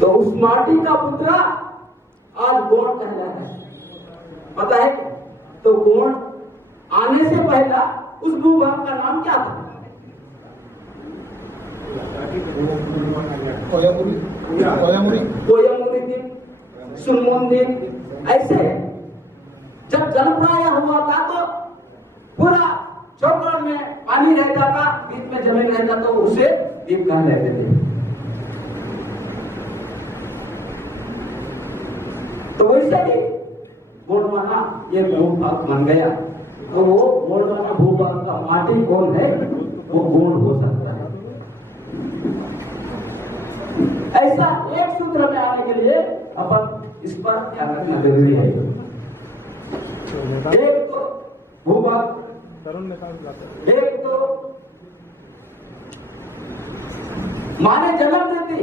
तो उस माटी का पुत्र आज गोंड कहलाता है। पता है क्या? तो गोंड आने से पहला उस भूभाग का नाम क्या था? कोयमुरी द्वीप, सुरमोन द्वीप। ऐसे जब जलप्राय हुआ था तो पूरा चौकोर में पानी रहता था, बीच में जमीन रहता, तो उसे द्वीप कहा रहते थे। तो वैसे ही गोंडवाना ये भूभाग बन गया। तो वो गोंडवाना भूभाग का माटी कौन है, वो गोंड हो सकता है। ऐसा एक सूत्र में आने के लिए अपन इस पर ध्यान रखना जरूरी है। एक तो भूभाग, एक तो माँ ने जन्म देती,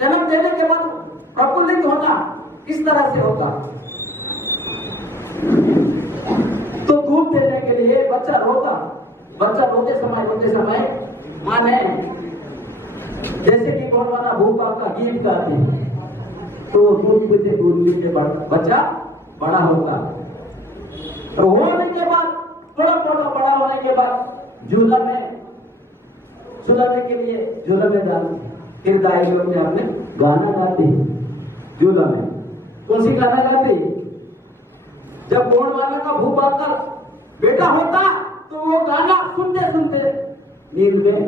जन्म देने के बाद प्रफुल्लित होना किस तरह से होगा? तो दूध देने के लिए बच्चा रोता, बच्चा रोते समय माँ ने जैसे कि गोंडवाना भूभाग का गीत गाती, तो दूध पीते बच्चा बड़ा होता। तो होने के बाद थोड़ा बड़ा होने के बाद झूला में सुलाने के लिए झूला में डालती, फिर दाई लोग में अपने गाना गाती झूला में। कौन सी गाना गाती? जब गोंडवाना का भूभाग का बेटा होता तो वो गाना सुनते सुनते नींद में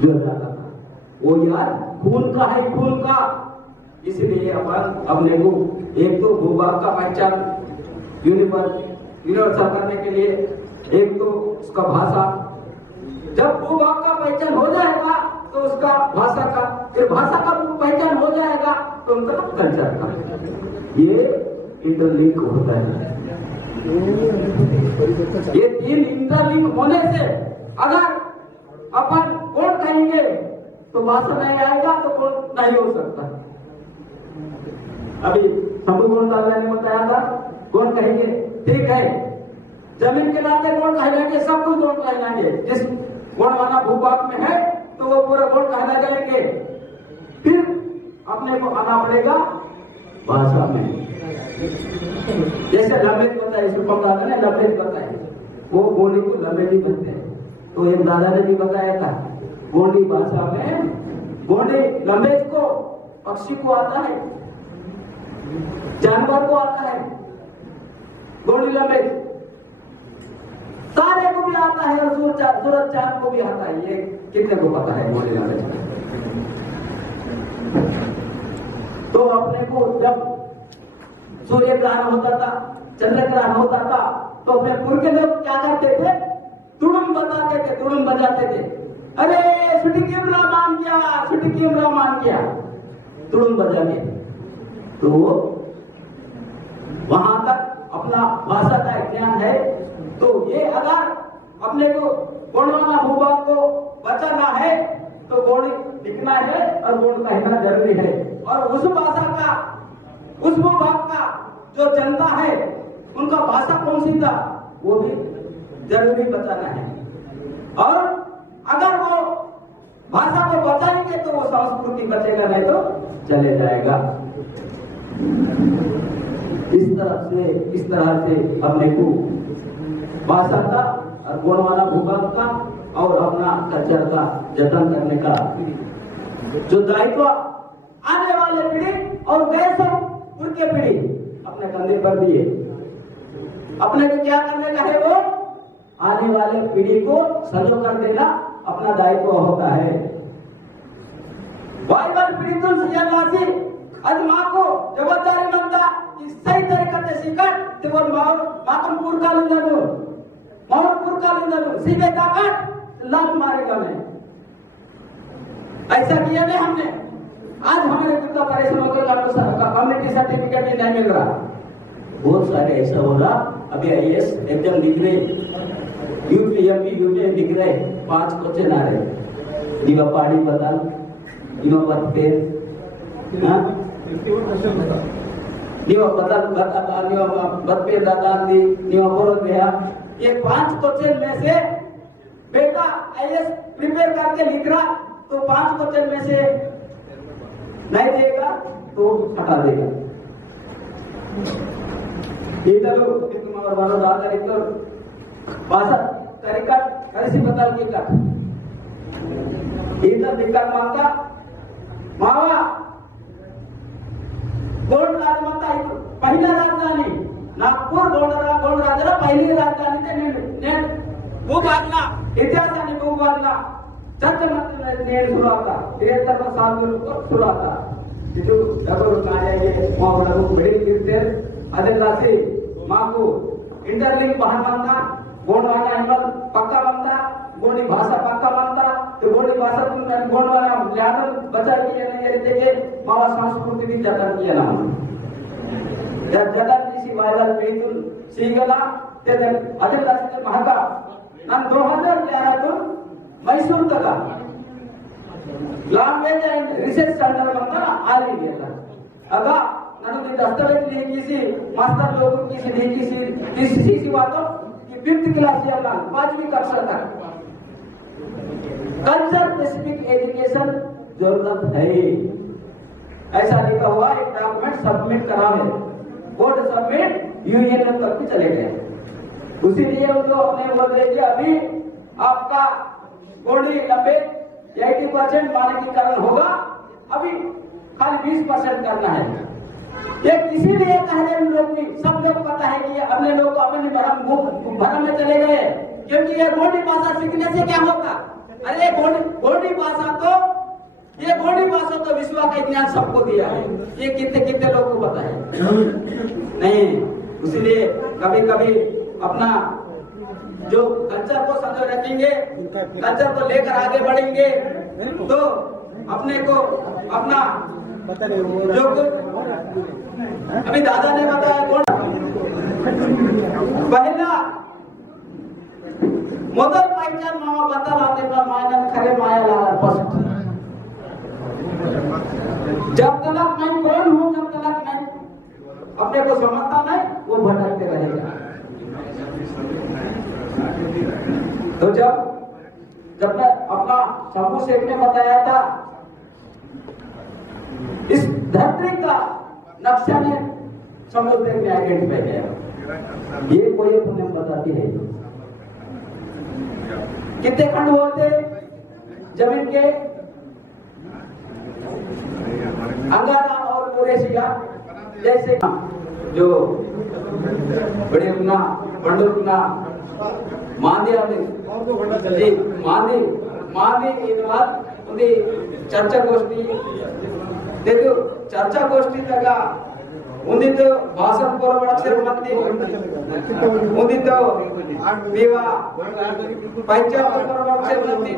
जुड़ जाता था। वो याद खून का है, खून का। इसलिए अपन अपने को एक तो भूभाग का पहचान यूनिवर्सल करने के लिए, एक तो उसका भाषा। जब भूभाग का पहचान हो जाएगा तो उसका भाषा का, फिर भाषा का पहचान हो जाएगा तो उनका कल्चर का। ये इंटरलिंक होता है। ये तीन इंटरलिंक होने से अगर अपन कौन कहेंगे तो भाषा नहीं आएगा तो कौन नहीं हो सकता। अभी सबको कौन ने बताया था, कौन कहेंगे ठीक है, जमीन के नाते कौन कहलाएंगे, सब कुछ कौन कहलाएंगे। जिस गोंडवाना भूभाग में है तो वो पूरा कौन कहला जाएंगे। फिर अपने को आना पड़ेगा भाषा में। जैसे लंबेज बताए, सुपम दादा ने लंबेज बताए, वो गोंडी को लंबेज ही बनते हैं। तो एक दादा ने भी बताया था गोंडी भाषा में, गोंडी लंबेज को पक्षी को आता है, जानवर को आता है गोंडी लंबेज, तारे को भी आता है और सूरज चांद को भी आता है। ये कितने को पता है गोंडी लंबेज? तो अपने को जब सूर्य ग्रहण होता था, चंद्र ग्रहण होता था, तो अपने पूर्व के लोग क्या करते थे? तुड़ुम बताते थे, तुड़ुम बजाते थे। अरे सुटिकिम रामान किया, सुटिकिम रामान किया, तुड़ुम बजा के। तो वहां तक अपना भाषा का ज्ञान है। तो ये अगर अपने को गोंडवाना भूभाग को बचाना है तो गोंडी लिखना है और गोंड कहना जरूरी है। और उस भाषा का, उस भूभाग का जो जनता है उनका भाषा कौन सी था वो भी जरूरी बचाना है। और अगर वो भाषा को बचाएंगे तो वो संस्कृति बचेगा, नहीं तो चले जाएगा। इस तरह से अपने को भाषा का और गोंडवाना भूभाग का और अपना कल्चर का जतन करने का जो दायित्व आने वाले पीढ़ी और गए सब उनके पीढ़ी अपने कंधे पर दिए। अपने को क्या करने का है? वो आने वाले पीढ़ी को संजो कर देना अपना दायित्व होता है। बाइबल पीढ़ी तो सियालासी आज माँ को जवाबदारी बनता कि सही तरीके से सीखत ते वो मातम पुरका लिंदनु माउर पुरका लिंदनु सीधे ताकत लात मारेगा मैं। ऐसा किया नहीं हमने। आज हमारे कुत्ता परेशान होकर कम्युनिटी सर्टिफिकेट भी नहीं मिल रहा। बहुत सारे ऐसा हो रहा। अभी आईएएस एग्जाम दिख रहे, यूपीएमपी यूपीएम दिख रहे, 5 क्वेश्चन आ रहे। निवा पाड़ी बता, निवा पद पे, निवा बता, निवा पद पे दादा दी, निवा बोल गया। ये 5 क्वेश्चन में से बेटा आईएएस प्रिपेयर करके लिख रहा, तो 5 क्वेश्चन में से नहीं देगा तो हटा देगा। इधर तुम्हारा वाला दादा इधर भाषा तरीका कैसी बता की का इधर दिक्कत माता मावा गोल्ड राजमाता पहिला राजधानी नागपूर गोल्ड राजाला पहिली राजधानी ते भूभागला इतिहासाने भूभागला चर्चा सुरू आता 73 साल सुरू आता ಇದು ಡಬಲ್ ಕಾರ್ಯಾಗಿ ಮಾವಡರು ಬೆಳೆಯುತ್ತಿದೆ ಅದೆಲ್ಲ ಸಿ ಮಾಕು ಇಂಟರ್ಲಿಂಕ್ ಬಹನಂತ ಗೋಣವಾನ ಎಂಬಲ್ ಪಕ್ಕ ಬಂತ ಗೋಣಿ ಭಾಷಾ ಪಕ್ಕ ಬಂತ ಗೋಣಿ ಭಾಷಾ तुम ಗೋಣವಾನ ಲ್ಯಾಡಲ್ ಬಚಾ किए नहीं रहते के मावा संस्कृति भी जतन किया ना जतन किसी वायरल पेंटुल सीगला ते ಅದೆಲ್ಲ ಸಿ ಮಹಕ ನಾನು 2011 तो मैसूर तक लैंग्वेज एंड रिसर्च सेंटर बनता आली गया अगा ननु दस्तावेज लेके सी मास्टर लोगों की से लेके सी बात कि 5th क्लास या 5वीं कक्षा तक कल्चर स्पेसिफिक एजुकेशन जरूरत है ऐसा लिखा हुआ एक डॉक्यूमेंट सबमिट करा है बोर्ड सबमिट यूनियन तक चले गए उसी लिए उनको अपने बोल रहे कि अभी आपका बॉडी लंबे 80% मानकीकरण होगा अभी खाली 20% करना है ये इसीलिए कह रहे हम लोग भी सब लोग पता है कि अपने लोग अपने भरम में चले गए क्योंकि ये गोंडी भाषा सीखने से क्या होगा अरे गोंडी भाषा तो विश्व का ज्ञान सबको दिया है ये कितने लोग को पता है नहीं इसीलिए कभी कभी अपना जो कल्चर को संजो रखेंगे कल्चर को लेकर आगे बढ़ेंगे तो अपने को अपना जो अभी दादा ने बताया कौन पहला मोदल पहचान मामा बता लाते मायना खरे माया लगा फर्स्ट जब तक मैं कौन हूं जब तक मैं अपने को समझता नहीं वो भटकते रहेगा तो जब मैं अपना शंभू शेख ने बताया था इस धरती का नक्शा ने शंभू शेख ने आइडेंटिफाई किया ये कोई पुण्य बताती है कितने खंड होते जमीन के अंगारा और कुरेशिया जैसे जो बड़े उन्ना बंडुकना मांदी चर्चा गोष्ठी देखो चर्चा गोष्ठी तक उन्दितो भाषण पोरबड़क्षर मंदी उन्दितो विवाह पंचायत पोरबड़क्षर मंदी